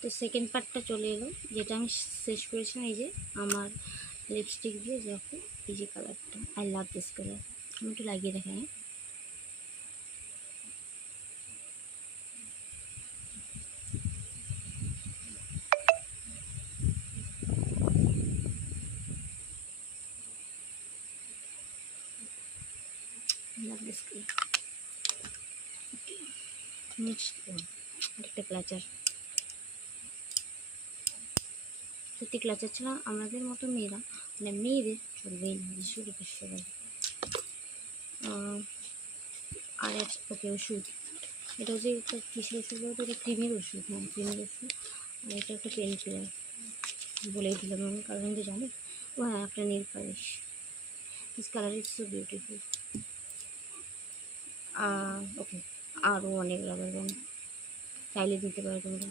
তো সেকেন্ড পার্টটা চলে এলো, যেটা আমি শেষ করেছিলাম এই যে আমার লিপস্টিক দিয়ে, দেখো এই যে কালারটা, আই লাভ দিস কালার। আমি একটু লাগিয়ে দেখাই। হ্যাঁ, I love this colour. Next একটা ক্লাচার, সত্যি ক্লাচার ছাড়া আমাদের মতো মেয়েরা, মানে মেয়েদের চলবেই না, বিশেষ করে। আর ওকে ওষুধ, এটা হচ্ছে একটা কিসের ওষুধ বলতে, এটা ক্রিমের ওষুধ। হ্যাঁ, ক্রিমের ওষুধ। আর এটা একটা পেন কিলার, বলেই দিলাম আমি, কারণ তো জানো। ও হ্যাঁ, একটা নীল polish. This colour is so beautiful. Okay, আরও অনেক রাবার ব্যান্ড চাইলে দিতে পারো তোমরা।